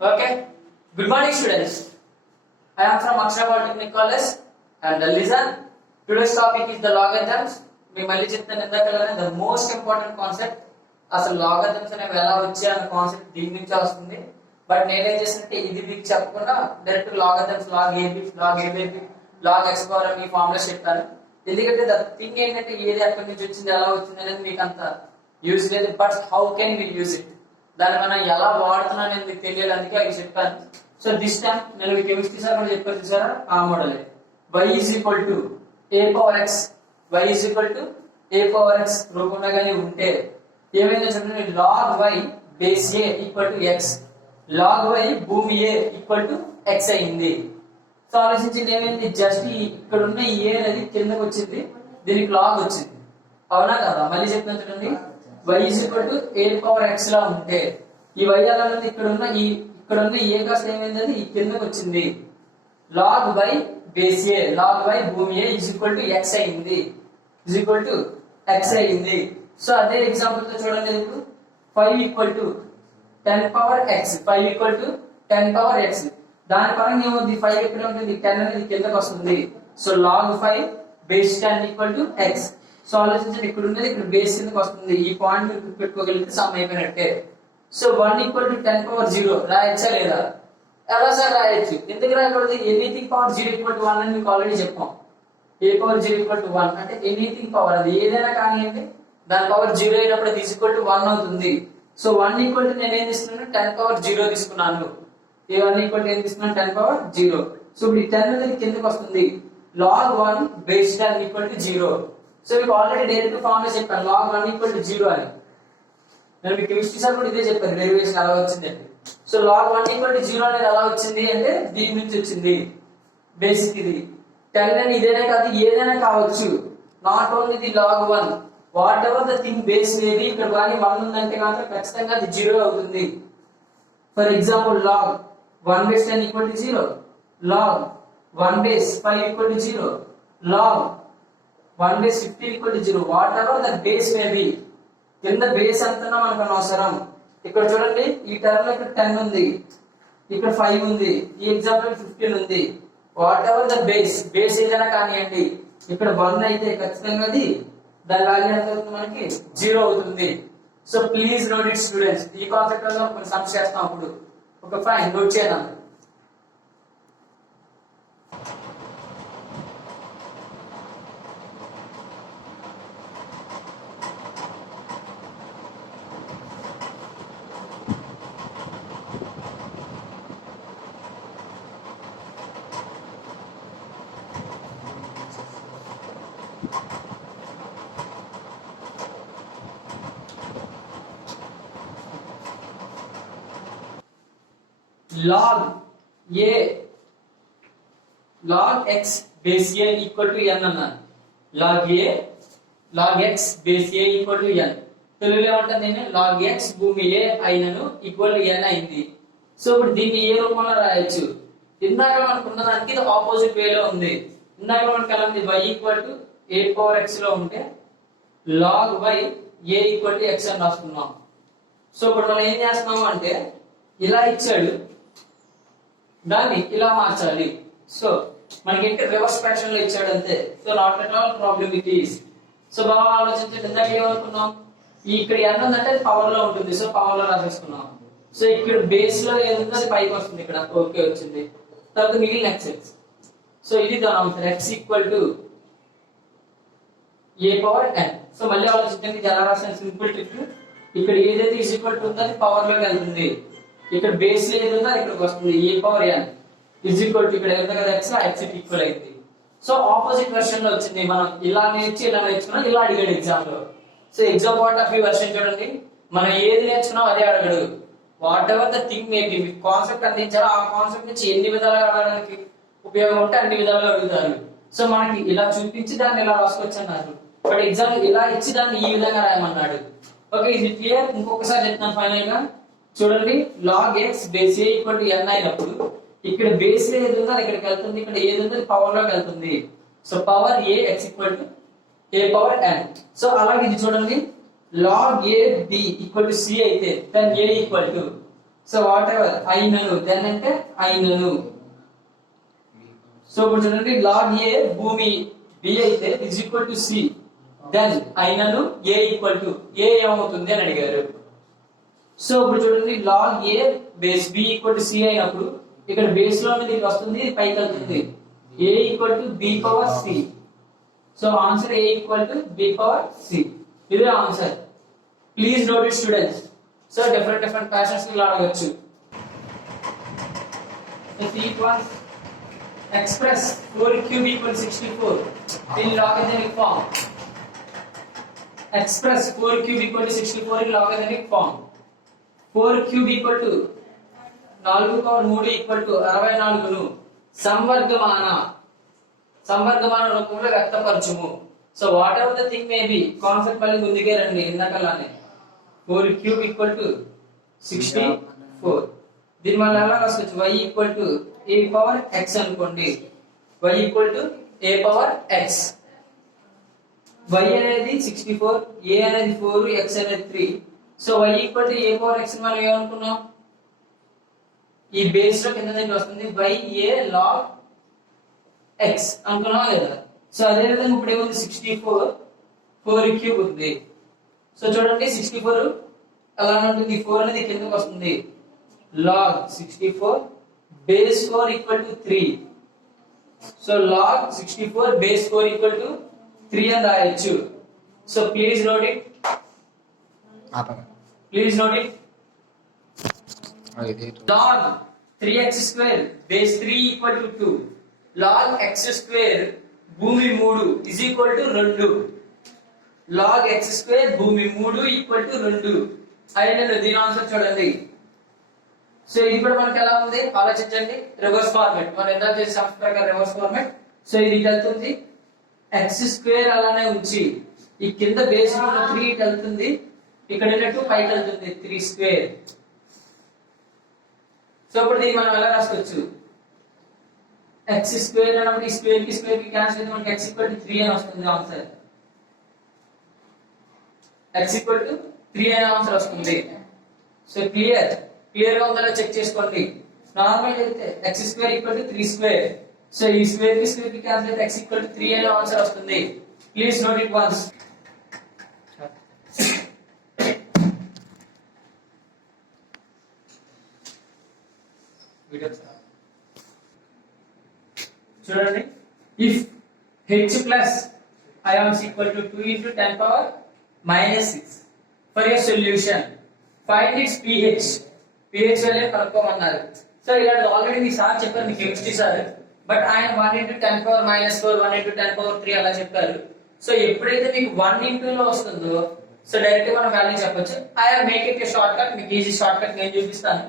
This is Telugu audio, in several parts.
Okay. Good morning, students. I am from Akshara Polytechnic College, and listen. Today's topic is the logarithms. మీ మళ్ళీ చెప్తాను ఇందాకనే the most important concept. అసలు logarithms అనేవి ఎలా వచ్చాయి అన్న కాన్సెప్ట్ దీని నుంచి వస్తుంది. బట్ నేనేం చేసినట్టే ఇది మీకు చెప్పకుండా direct logarithms log ab log x power ఈ ఫార్ములా చెప్పాను. ఎందుకంటే ద థింగ్ ఏంటంటే ఏది ఎక్కడి నుంచి వచ్చింది ఎలా వచ్చింది అనేది మీకు అంత యూజ్ లేదు. But how can we use it, దాన్ని మనం ఎలా వాడుతున్నాం అనేది మీకు తెలియడానికి అవి చెప్పాను. సో దిస్ టైం నేను మీకు కెమిస్ట్రీ సార్ కూడా చెప్పారు చూసారా, ఆ model y is equal to a power x, y is equal to a power x రూపంలో కానీ ఉంటే ఏమైందో చెప్పండి. log y base a equal to x, log y భూమి a ఈక్వల్ టు x అయింది. సో ఆలోచించింది ఏమైంది, జస్ట్ ఇక్కడ ఉన్న a అనేది కిందకి వచ్చింది, దీనికి log వచ్చింది, అవునా కదా? మళ్ళీ చెప్తాను చూడండి, y is equal to a power x లా ఉంటే ఈ y ఎలా ఉంది, ఇక్కడ ఉన్న a కాస్త ఏమైంది, అది కిందకి వచ్చింది. log y base a, log y భూమి a is equal to x అయింది, ఈజ్ ఈక్వల్ టు x అయింది. సో అదే ఎగ్జాంపుల్ తో చూడండి, ఇప్పుడు 5 equal to 10 power x, 5 equal to 10 power x, దాని పరంగా ఏమవుతుంది, 5 ఎక్కడ ఉంటుంది, 10 అనేది కిందకి వస్తుంది. So log 5 base 10 equal to x. So ఆలోచించండి, ఇక్కడ ఉన్నది ఇక్కడ బేస్ కిందకి వస్తుంది, ఈ పాయింట్ మీరు పెట్టుకోగలిగితే సమ్ అయిపోయినట్టే. సో 1 ఈక్వల్ టు 10 పవర్ 0 రాయొచ్చా లేదా? ఎలా సార్ రాయొచ్చు, ఎందుకు రాయకూడదు? ఎనీథింగ్ పవర్ 0 ఈక్వల్ టు 1 అని మీకు ఆల్రెడీ చెప్పాం. a పవర్ 0 ఈక్వల్ టు 1 అంటే ఎనీథింగ్ పవర్, అది ఏదైనా కానివ్వండి, దాని పవర్ 0 అయినప్పుడు అది ఈక్వల్ టు 1 అవుతుంది. సో 1 ఈక్వల్ టు నేను ఏం తీసుకున్నాను, 10 పవర్ 0 తీసుకున్నాను. a1 ఈక్వల్ టు ఏం తీసుకున్నాను, 10 పవర్ 0. సో ఇప్పుడు ఈ 10 అనేది కిందకి వస్తుంది, log 1 base 10 equal to 0. So మీకు ఆల్రెడీ డైరెక్ట్ ఫార్ములా చెప్పాను, log 1 ఈక్వల్ టు 0 అని. నేను మీకు కెమిస్ట్రీ సార్ కూడా ఇదే చెప్పాను, డెరివేషన్ ఎలా వచ్చిందండి. సో log 1 ఈక్వల్ టు 0 అనేది ఎలా వచ్చింది అంటే దీని నుంచి వచ్చింది. బేసిక్ ఇది 10 అని ఇదేనే కాదు, ఏదైనా కావచ్చు, not only the log 1, what ever the thing base ఏది, ఇక్కడ కానీ 1 ఉందంటే మాత్రం ఖచ్చితంగా అది 0 అవుతుంది. For example log 1 base 10 equal to 0, log 1 base 5 equal to 0, log 1 base 15 equal to 0, what ever the base may be. కింద బేస్ అంతా మనకు అనవసరం. ఇక్కడ చూడండి, ఈ టర్మ్ లో ఇక్కడ 10 ఉంది, ఇక్కడ 5 ఉంది, ఈ ఎగ్జాంపుల్ 15 ఉంది. వాట్ ఎవర్ ద బేస్ ఏదైనా కానివ్వండి, ఇక్కడ 1 అయితే ఖచ్చితంగా అది దాని వాల్యూ ఎంత అవుతుంది, మనకి 0 అవుతుంది. So please note it students, ఈ కాన్సెప్ట్ లో మనం సమ్ చేస్తాం. అప్పుడు ఒక ఫైన్ నోట్ చేద్దాం. log x base a equal to n అన్నాను. log x base a equal to n. తెలుగులో ఏమంటుంది, log x భూమి a అయినను ఈక్వల్ టు n అయింది. సో ఇప్పుడు దీన్ని ఏ రూపంలో రాయొచ్చు, ఇందాక మనకున్న దానికి ఇది ఆపోజిట్ వేలో ఉంది. ఇందాక మనకి ఎలా ఉంది, y equal to a power x లో ఉంటే log y a equal to x అని రాసుకున్నాం. సో ఇప్పుడు మనం ఏం చేస్తున్నాము అంటే, ఇలా ఇచ్చాడు, దాన్ని ఇలా మార్చాలి. సో మనకి ఇంకా రివర్స్ ఫ్యాక్షన్ లో ఇచ్చాడు అంతే. So not at all problem it is. So బాగా ఆలోచించండి, ఇందాక ఏమనుకున్నాం, ఇక్కడ n ఉందంటే అది పవర్ లో ఉంటుంది, సో పవర్ లో రాసేసుకున్నాం. సో ఇక్కడ బేస్ లో ఏముందో అది పైకి వస్తుంది, ఇక్కడ ఓకే వచ్చింది. తర్వాత మిగిలిన x. సో ఇది దాని answer, x equal to a power n. So మళ్ళీ ఆలోచించండి, ఇది ఎలా రాసిన సింపుల్ ట్రిక్. ఇక్కడ ఏదైతే ఈజ్ ఈక్వల్ టు ఉందో అది పవర్ లోకి వెళ్తుంది, ఇక్కడ బేస్ లో ఏది ఉందో ఇక్కడికి వస్తుంది, a power n is equal to ఇక్కడ ఎంత కదా x ఈక్వల్ అయింది. సో ఆపోజిట్ వెర్షన్ లో వచ్చింది. మనం ఇలా నేర్చుకున్నాం, ఇలా అడిగాడు ఎగ్జామ్ లో. So exam point of view version చూడండి, మనం ఏది నేర్చుకున్నాం అదే అడగడు. Whatever the thing may be, concept అందించారో ఆ కాన్సెప్ట్ నుంచి ఎన్ని విధాలుగా అడగడానికి ఉపయోగం ఉంటే అన్ని విధాలుగా అడుగుతారు. సో మనకి ఇలా చూపించి దాన్ని ఇలా రాసుకోవచ్చు అన్నారు, బట్ ఎగ్జామ్ ఇలా ఇచ్చి దాన్ని ఈ విధంగా రాయమన్నాడు. ఓకే, ఇది క్లియర్? ఇంకొకసారి చెప్తాను ఫైనల్ గా చూడండి. log x base a equal to n అయినప్పుడు ఇక్కడ బేస్ లో ఏది ఉందో ఇక్కడికి వెళ్తుంది, ఇక్కడ ఏది ఉందో పవర్ లోకి వెళ్తుంది. So power a x equal to a power n. So అలాగే ఇది చూడండి, log a b equal to c అయితే then a equal to so what ever అయినను, దెన్ అంటే అయినను. సో ఇప్పుడు చూడండి లాగ్ ఏ భూమి బి అయితే is equal to C, then అయినను ఏ ఈక్వల్ టు ఏ ఏమవుతుంది అని అడిగారు. సో ఇప్పుడు చూడండి log a base b equal to c అయినప్పుడు ఇక్కడ బేస్ లో అనేది వస్తుంది, పైకి వెళ్తుంది. A equal to b power c. So answer a equal to b power c. ఇదే answer. Please note it students. So different fashions ఇలా అడగచ్చు. Express 4 cube equal 64 in logarithmic form. Express 4 cube equal to 64 in logarithmic form. 4 cube equal to 4 power 3 equal to 64 ను సంవర్గమాన రూపంలో వ్యక్తపరచుము. So whatever the thing may be, concept మళ్ళీ ముందుకే రండి ఇందాకలానే. 4 cube equal to 64. దీని వల్ల ఎలా రాసుకోవచ్చు, y equal to A power x అనుకోండి. y equal to A power x. y అనేది 64, a అనేది 4, x అనేది 3. So y equal to A power x మనం ఏమనుకున్నాం, ఈ బేస్ లో కింద దగ్గర వస్తుంది y a log x అనుకున్నావా లేదా. సో అదే విధంగా ఇప్పుడు ఏముంది 64 4 క్యూబ్ ఉంది. సో చూడండి 64 ఎలా ఉంటుంది, 4 అనేది కిందకి వస్తుంది. log 64 base 4 equal to 3. So log 64 base 4 equal to 3 and రాయొచ్చు. So please note it. Please note it. Log 3x square base 3 equal to 2. Log x square భూమి 3 is equal to 2. Log x square భూమి 3 equal to 2. అయినది దీని ఆన్సర్ చూడండి. సో ఇది కూడా మనకి ఎలా ఉంది ఆలోచించండి. రివర్స్ ఫార్మాట్ మనం ఎంత చేసే సమస్య ప్రకారం రివర్స్ ఫార్మాట్. సో ఇది వెళ్తుంది x స్క్వేర్ అలానే ఉంచి ఈ కింద బేస్ లో 3 ఇటు వెళ్తుంది, ఇక్కడ 2 పైకి వెళ్తుంది 3 స్క్వేర్. సో ఇప్పుడు దీన్ని మనం ఎలా రాసుకోవచ్చు, x స్క్వేర్ అన్నప్పుడు ఈ స్క్వేర్ కి క్యాన్సిల్ అయితే మనకి x 3 అని వస్తుంది ఆన్సర్. x 3 అనే ఆన్సర్ వస్తుంది. సో క్లియర్ గా ఉందో చెక్ చేసుకోండి. నార్మల్ అయితే x square equal to 3 square. So ఈ స్క్వేర్ కి క్యాన్సిల్ అయితే x ఈక్వల్ టు 3 అనే ఆన్సర్ వస్తుంది. Please note it once. చూడండి, if h plus ions equal to 2 into 10 power minus 6 for a solution, find its pH. pH value కనుక్కోమన్నారు. సో ఇలాంటి ఆల్రెడీ మీ సార్ చెప్పారు, మీ కెమిస్ట్రీ సార్. బట్ ఆయన 1 into 10 power minus 4, 1 into 10 power 3 అలా చెప్పారు. సో ఎప్పుడైతే మీకు 1 into లో వస్తుందో సో డైరెక్ట్ మనం వాల్యూ చెప్పొచ్చు. I make it A short cut, మీకు ఈజీ షార్ట్ కట్ నేను చూపిస్తాను.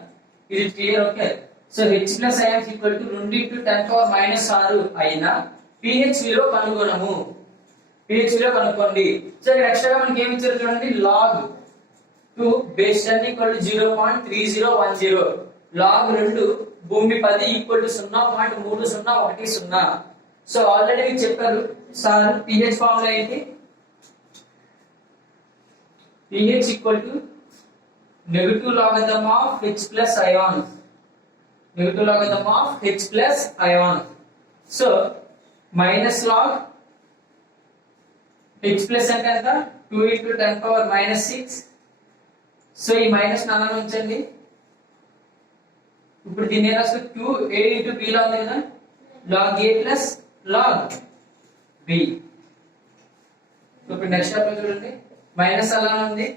ఇది clear okay. So h plus ions equal to 2 into 10 power minus 6 అయినా pH విలువ కనుగొనము. pH విలువ కనుక్కోండి. సో ఇక్కడ ఎక్స్ట్రాగా మనకి ఏమి ఇచ్చారు చూడండి, log 2 base 10 equal to 0.3010. log 2 భూమి 10 equal to 0.3010. సో ఆల్రెడీ మీకు చెప్పారు సార్ pH ఫార్ములా ఏంటి, pH equal to negative logarithm of H plus ions. Negative logarithm of H plus ions. So minus log H plus అంటే ఎంత 2 into 10 power minus 6. సో ఈ మైనస్ నాన్న ఉంచండి. ఇప్పుడు దీన్ని ఏం రాసుకో, 2a into b లా ఉంది కదా, log a plus log b. ఇప్పుడు నెక్స్ట్ స్టెప్ లో చూడండి, మైనస్ అలా ఉంది,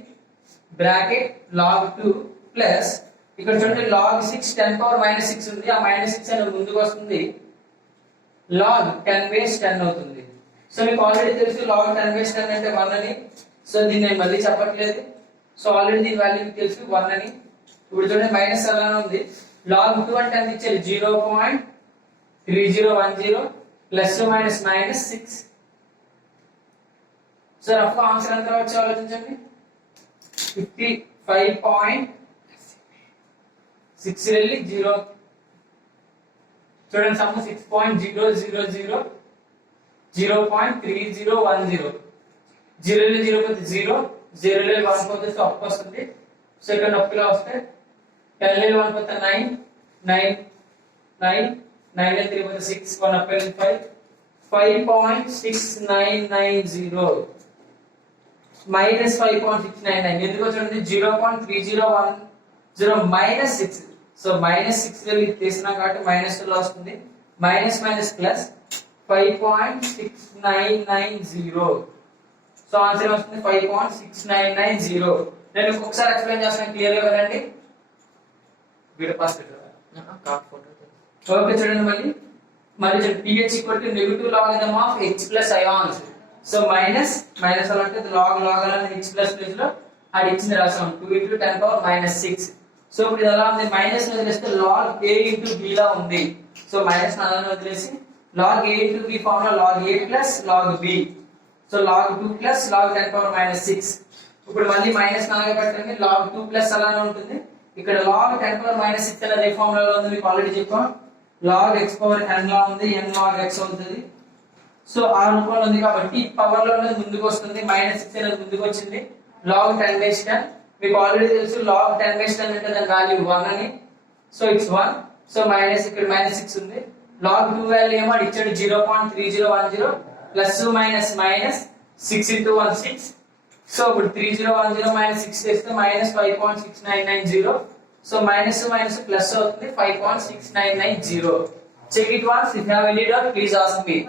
బ్రాకెట్ log 2 ప్లస్ ఇక్కడ చూడండి log 6 10 power minus 6 ఉంది, ఆ minus 6 అనేది ముందుకు వస్తుంది, log 10 base 10 అవుతుంది. సో మీకు ఆల్రెడీ తెలుసు log 10 base 10 అంటే 1 అని. సో దీన్ని నేను మళ్ళీ చెప్పట్లేదు. సో ఆల్రెడీ దీని వాల్యూ మీకు తెలుసు 1 అని. ఇప్పుడు చూడండి మైనస్ అలానే ఉంది, log 2 అంటే ఎంత ఇచ్చారు 0.3010 plus minus minus 6. So rough answer ఎంత వచ్చి ఆలోచించండి, 55.6 వెళ్ళి 0 చూడండి సమ్ 6.000 0.3010 0 0 పోతే 0 0 1 పోతే అప్ వస్తుంది. సో ఇక్కడ నొప్పిలా వస్తే 10 1 పోతే 9 9 9 9 3 పోతే 6 1 up 5 5.6990 minus 5.699 ఎందుకో చూడండి 0.3010 minus 6 సో minus 6 వెళ్ళి తీసినా కాబట్టి minus 2 లో వస్తుంది minus minus plus 5.6990 so answer వస్తుంది 5.6990 నేను ఇంకొకసారి ఎక్స్ప్లెయిన్ చేస్తాను క్లియర్ గా వినండి వీడియో పాస్ పెట్టారా ఓకే చూడండి మళ్ళీ చూడండి pH equal to negative logarithm of h plus ions so minus అంటే లాగ్ అలానే h ప్లస్ ప్లేస్ లో అది ఇచ్చింది రాసాం 2 into 10 power minus 6 సో ఇప్పుడు ఇది ఎలా ఉంది మైనస్ ని వదిలేస్తే log a into b లా ఉంది సో మైనస్ ని అలానే వదిలేసి log a into b form లో log a plus log b so log 2 plus log 10 power minus 6 ఇప్పుడు మళ్ళీ మైనస్ ని అలాగే పెట్టండి log 2 plus అలానే ఉంటుంది ఇక్కడ log 10 power minus 6 అనేది ఏ ఫార్ములా లో ఉంది మీకు ఆల్రెడీ చెప్పాం log x power n లా ఉంది n log x అవుతుంది సో ఆ రూపంలో ఉంది కాబట్టి పవర్ లో అనేది ముందుకు వస్తుంది మైనస్ 6 అనేది ముందుకు వచ్చింది log 10 base 10 మీకు ఆల్రెడీ తెలుసు log 10 base 10 అంటే దాని వాల్యూ 1 అని సో ఇట్స్ 1 సో మైనస్ ఇక్కడ మైనస్ 6 ఉంది log 2 వాల్యూ ఏమో ఇచ్చాడు 0.3010 ప్లస్ మైనస్ 6 into 1 6 సో ఇప్పుడు 3010 minus 6 చేస్తే minus 5.6990 సో minus plus అవుతుంది 5.6990 check it once if you have any doubt please ask me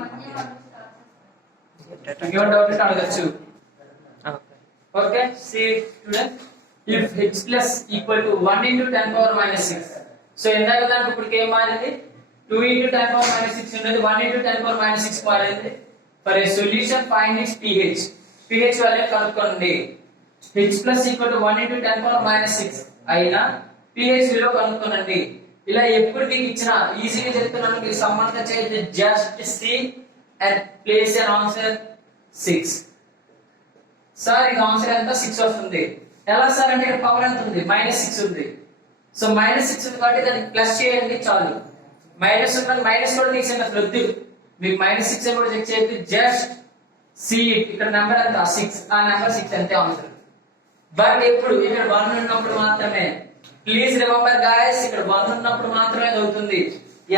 if you have doubt అడగచ్చు okay see students if h plus equal to 1 into 10 power minus 6 so ఇందాక దానికి ఇప్పటికి ఏం మారింది 2 into 10 power minus 6 ఉండేది 1 into 10 power minus 6 మారింది for a solution find its pH value కనుక్కోండి h plus equal to 1 into 10 power minus 6 అయినా pH విలువ కనుక్కోండి ఇలా ఎప్పుడు మీకు ఇచ్చినా ఈజీగా చెప్తున్నాను మీరు సంబంధం చేయండి just see and place an answer 6 sir ఇది ఆన్సర్ ఎంత 6 వస్తుంది ఎలా సార్ అంటే ఇక్కడ పవర్ ఎంత ఉంది -6 ఉంది సో -6 ఉంది కాబట్టి దానికి ప్లస్ చేయండి చాలు మైనస్ ఉన్నది మైనస్ కూడా తీసేయండి అసలు వద్దు మీకు -6 అని కూడా చెక్ చేయొద్దు జస్ట్ సి ఇక్కడ నెంబర్ ఎంత 6 ఆ నెంబర్ 6 అంతే ఆన్సర్ బట్ ఎప్పుడు ఇక్కడ 1 ఉన్నప్పుడు మాత్రమే ప్లీజ్ రిమెంబర్ గాయ్స్ ఇక్కడ 1 ఉన్నప్పుడు మాత్రమే అవుతుంది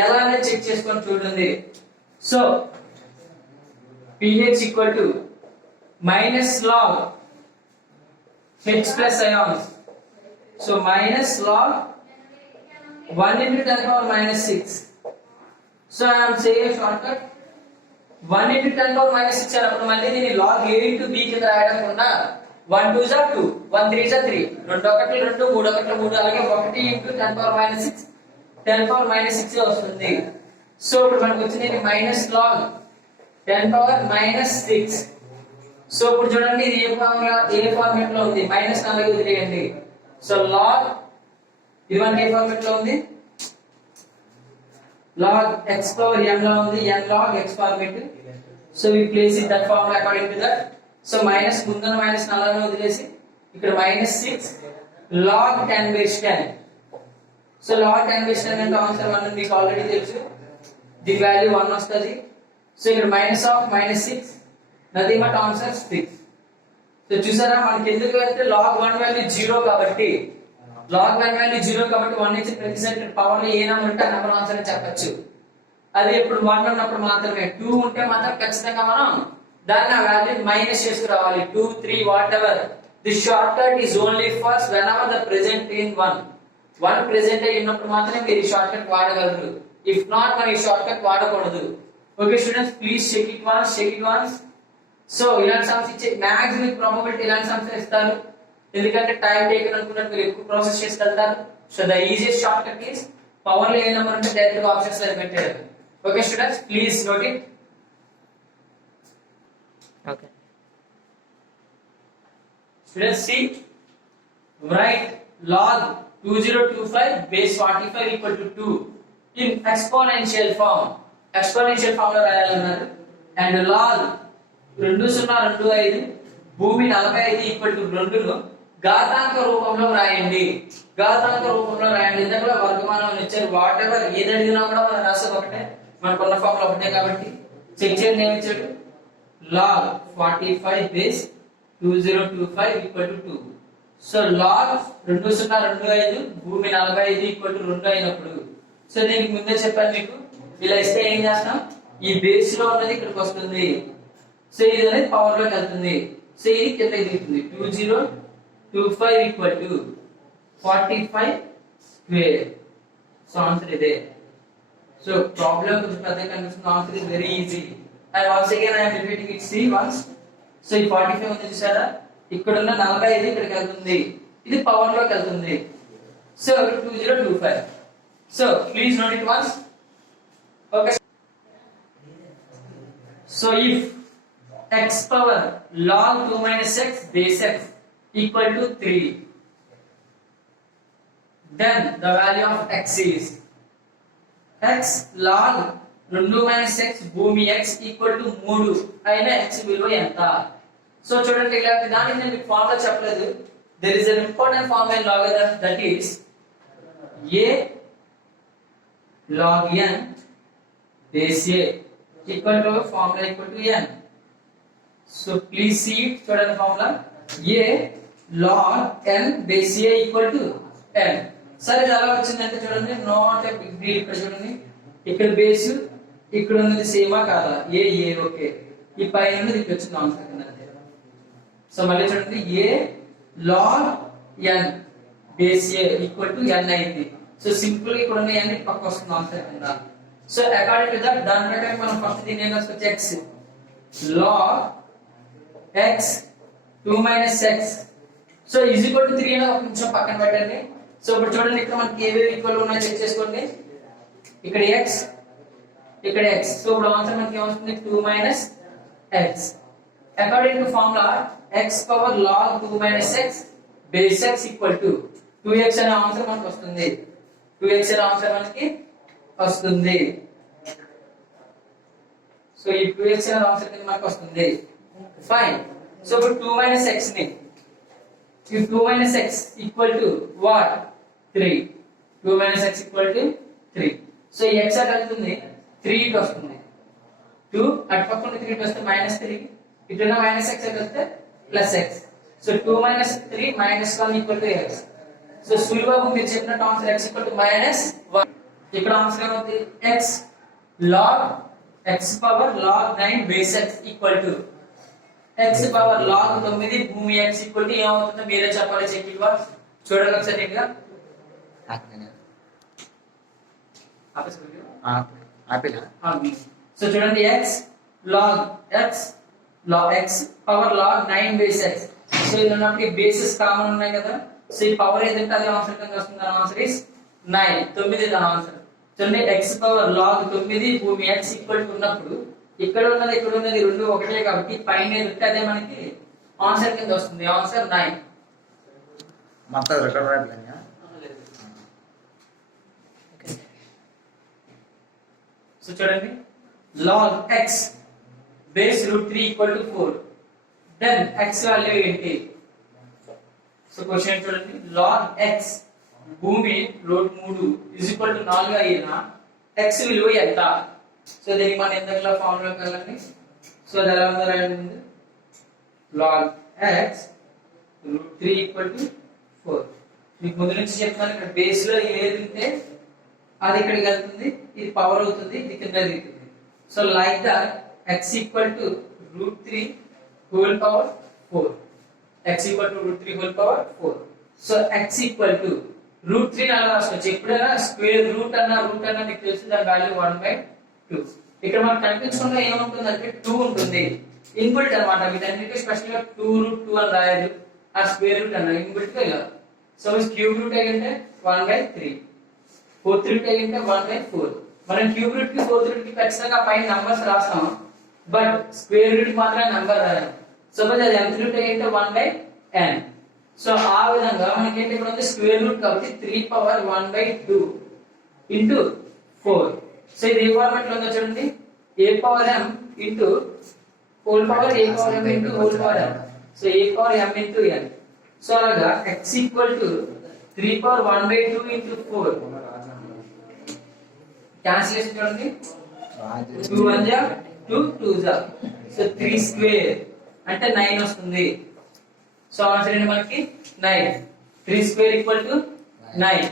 ఎలా అనేది చెక్ చేసుకొని చూడండి so pH equal to minus log h plus ions so minus log 1 into 10 power minus 6 so I am saying a shortcut 1 into 10 power minus 6 అన్నప్పుడు మళ్ళీ దీన్ని log a into b కింద రాయడం కన్నా 1 2 is 2 1 3 is 3 2 1 2 3 1 3 అలాగే 1 into 10 power minus 6 10 power minus 6 వస్తుంది సో ఇప్పుడు మనకు వచ్చింది minus log 10 power minus 6 so ఇప్పుడు చూడండి ఇది ఏ ఫార్మాట్ లో ఉంది మైనస్ అలాగే వదిలేయండి సో log ఇది మనకి ఏ ఫార్మాట్ లో ఉంది log x power m లా ఉంది n log x format so we place it that formula according to that so minus ముందున్న మైనస్ అలానే వదిలేసి ఇక్కడ -6 log 10 base 10 so log 10 base 10 అంటే ఆన్సర్ మనం మీకు ఆల్రెడీ తెలుసు ది వాల్యూ 1 వస్తది సో ఇక్కడ -6 నథింగ్ బట్ ఆన్సర్ 6 సో చూసారా మనకి ఎందుకు అంటే log 1 వాల్యూ 0 కాబట్టి log 1 వాల్యూ 0 కాబట్టి 1 నుంచి ప్రతిసారి పవర్ లో ఏ నెంబర్ ఉంటే ఆ నెంబర్ ఆన్సర్ అని చెప్పొచ్చు అది ఎప్పుడు 1 ఉన్నప్పుడు మాత్రమే 2 ఉంటే మాత్రం ఖచ్చితంగా మనం దాన్ని ఆ వాల్యూ మైనస్ చేసుకురావాలి 2 3 whatever the shortcut is only for whenever the present in 1 present అయి ఉన్నప్పుడు మాత్రమే మీరు ఈ షార్ట్ కట్ వాడగలరు ఇఫ్ నాట్ మనం ఈ షార్ట్ కట్ వాడకూడదు okay students please check it once so ఇలాంటి సమ్స్ ఇచ్చే మాక్సిమం ప్రాబబిలిటీ ఇలాంటి సమ్స్ ఇస్తారు ఎందుకంటే టైం టేకన్ అనుకున్నట్టు మీరు ఎక్కువ ప్రాసెస్ చేసి వెళ్తారు so the easiest short cut is power లో ఏ నెంబర్ ఉంటే డైరెక్ట్ గా ఆప్షన్స్ లో పెట్టారు okay students please note it Okay. Students see, write log 2025 base 45 equal to 2 in exponential form. Exponential form లో రాయాలన్నారు and log 2025 భూమి 45 equal to 2 ను ఘాతాంక రూపంలో రాయండి ఇందులో వర్గమానం ఇచ్చారు వాట్ ఎవర్ ఏది అడిగినా కూడా మనం రాసేది ఒకటే మనకున్న ఫార్ములా ఒకటే కాబట్టి చెక్ చేయండి ఏమి ఇచ్చాడు log 45 base 2025 equal to 2 so log 2025 భూమి 45 ఈక్వల్ టు 2 అయినప్పుడు సో దీనికి ముందే చెప్పాను మీకు ఇలా ఇస్తే ఏం చేస్తాం ఈ బేస్ లో ఉన్నది ఇక్కడికి వస్తుంది సో ఇది అనేది పవర్ లోకి వెళ్తుంది సో ఇది కిందకి దిగుతుంది 2025 equal to 45 square so answer ఇదే సో ప్రాబ్లం కొంచెం పెద్దగా కనిపిస్తుంది answer is very easy and once again I am repeating it see once so ఈ 45 ఉంది చూసారా ఇక్కడ ఉన్న 45 ఇక్కడికి వెళ్తుంది ఇది పవర్ లోకి వెళ్తుంది so 2025 so please note it once okay so if x power log 2 minus x base x equal to 3 then the value of x is x log 2 minus x భూమి x equal to 3 అయిన x విలువ ఎంత సో చూడండి ఇలాంటి దాన్ని నేను మీకు ఫార్ములా చెప్పలేదు there is an important formula in logarithm that is a log n base a equal to formula equal to n so please see it చూడండి formula a log n base a equal to n సరే ఇది ఎలా వచ్చిందంటే చూడండి నాట్ ఏ బిగ్ డీల్ ఇక్కడ చూడండి ఇక్కడ బేస్ ఇక్కడ ఉన్నది సేమా కాదా ఏ ఓకే ఈ పైన ఉన్నది ఇక్కడ వచ్చింది ఆన్సర్ కింద సో మళ్ళీ చూడండి a log n base a equal to n అయింది సో సింపుల్ గా ఇక్కడ ఉన్న n పక్క వస్తుంది ఆన్సర్ కింద సో అకార్డింగ్ టు దట్ దాని ప్రకారం మనం ఫస్ట్ దీని ఏం రాసుకోవచ్చు x log x 2 minus x so is equal to 3 అని ఒక నిమిషం పక్కన పెట్టండి సో ఇప్పుడు చూడండి ఇక్కడ మనకి ఏవేవి ఈక్వల్ ఉన్నాయో చెక్ చేసుకోండి ఇక్కడ x ఇక్కడ x సో ఇప్పుడు ఆన్సర్ మనకి ఏమొస్తుంది 2 minus x according to formula x power log 2 minus x base x equal to 2x అనే ఆన్సర్ మనకి వస్తుంది 2x అనే ఆన్సర్ మనకి వస్తుంది సో ఈ 2x అనే ఆన్సర్ కింద మనకి వస్తుంది ఫైన్ సో ఇప్పుడు 2 minus x ని if 2 minus x equal to what 3 2 minus x equal to 3 so ఈ x అటు వెళ్తుంది 3 ఇటు వస్తుంది 2 అటు పక్కన 3 ఇటు వస్తే -3 ఇటు ఉన్న -x అటు వెళ్తే +x so 2 minus 3 -1 equal to x so సులువుగా మీరు చెప్పినట్టు ఆన్సర్ x equal to -1 ఇక్కడ ఆన్సర్ ఏమవుతుంది x log x power log 9 base x equal to x power log 9 భూమి x equal to ఏమవుతుందో మీరే చెప్పాలి చెక్ ఇట్ వన్స్ చూడండి ఒకసారి ఇంకా సో చూడండి x log x power log 9 base x so ఇది ఉన్నప్పుడు ఈ బేసెస్ కామన్ ఉన్నాయి కదా సో ఈ పవర్ ఏదంటే అది ఆన్సర్ కింద వస్తుంది దాని ఆన్సర్ ఇస్ 9 9 దాని ఆన్సర్ చూడండి x పవర్ log 9 భూమి x ఈక్వల్ టు ఉన్నప్పుడు ఇక్కడ ఉన్నది రెండు ఒకటే కాబట్టి పైన ఏదంటే అదే మనకి ఆన్సర్ కింద వస్తుంది ఆన్సర్ 9 మొత్తం రికార్డ్ రాయట్లేదా సో చూడండి log x base √3 equal to 4 then x value ఏంటి సో క్వశ్చన్ చూడండి log x భూమి √3 is equal to 4 అయినా x విలువ ఎంత సో దీనికి మనం ఇంతకలా ఫార్ములాకి వెళ్ళండి సో అది ఎలా ఉందో రాయండి log x √3 equal to 4 మీకు ముందు నుంచి చెప్తాను ఇక్కడ బేస్ లో ఏది ఉంటే అది ఇక్కడికి వెళ్తుంది ఇది పవర్ అవుతుంది ఇది కింద దిగుతుంది so like that x equal to √3 whole power 4 x equal to √3 whole power 4 so x equal to √3 అలా రాసుకోవచ్చు ఎప్పుడైనా స్క్వేర్ రూట్ అన్నా మీకు తెలుసు దాని వాల్యూ 1/2 ఇక్కడ మనకు కనిపించకుండా ఏముంటుందంటే 2 ఉంటుంది ఇన్బిల్ట్ అన్నమాట వీటన్నిటికీ స్పెషల్ గా 2√2 అని రాయదు ఆ స్క్వేర్ రూట్ అన్న ఇన్బిల్ట్ గా ఇలా సో క్యూబ్ రూట్ అయ్యింటే 1/3 ఫోర్త్ రూట్ అయ్యింటే 1/4 మనం క్యూబ్ రూట్ కి ఫోర్త్ రూట్ కి ఖచ్చితంగా పైన నంబర్స్ రాస్తాం బట్ స్క్వేర్ రూట్ కి మాత్రం నంబర్ రాయాలి సపోజ్ అది nth రూట్ అయ్యింటే 1/n సో ఆ విధంగా మనకి ఏంటి ఇక్కడ ఉంది స్క్వేర్ రూట్ కాబట్టి 3 పవర్ 1/2 ఇంటూ 4 సో ఇది ఏ ఫార్మాట్ లో ఉందో చూడండి a power m into whole power a power m into whole power m so a power m into n so అలాగా x equal to 3 power 1/2 into 4 cancellation చూడండి 2 1 జా 2 2 జా సో 3 స్క్వేర్ అంటే 9 వస్తుంది సో ఆన్సర్ ఏంటి మనకి 9. 3 square equal to 9.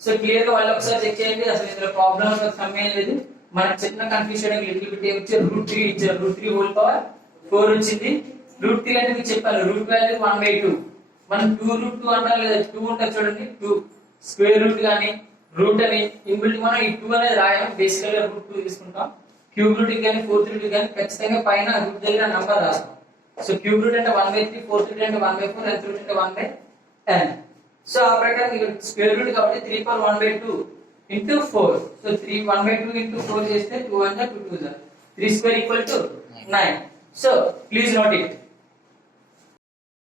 So clear గా వాళ్ళు ఒకసారి చెక్ చేయండి, అసలు ఇందులో ప్రాబ్లమ్ సమ్ ఏం లేదు. మనకు చిన్న కన్ఫ్యూజన్ లిటిల్ బిట్ వచ్చి √3 ఇచ్చారు, √3 హోల్ పవర్ 4 వచ్చింది. √3 అంటే మీకు చెప్పాను రూట్ వాల్యూ 1/2. మనం 2√2 అంటాం లేదా 2 ఉంటుంది చూడండి, 2 స్క్వేర్ రూట్ కానీ రూట్ అని ఇన్బిల్ట్ మనం ఈ 2 అనేది రాయం, బేసికల్ గా √2 తీసుకుంటాం. క్యూబ్ రూట్ కానీ ఫోర్త్ రూట్ కానీ ఖచ్చితంగా పైన రూట్ దగ్గర నంబర్ రాస్తాం. సో క్యూబ్ రూట్ అంటే 1/3, ఫోర్త్ రూట్ అంటే 1/4, nth రూట్ అంటే 1/n. సో ఆ ప్రకారం ఇక్కడ స్క్వేర్ రూట్ కాబట్టి 3 పవర్ 1/2 ఇంటూ 4. సో 1/2 ఇంటూ 4 చేస్తే 2 1 2 2 3 square equal to 9. So please note it.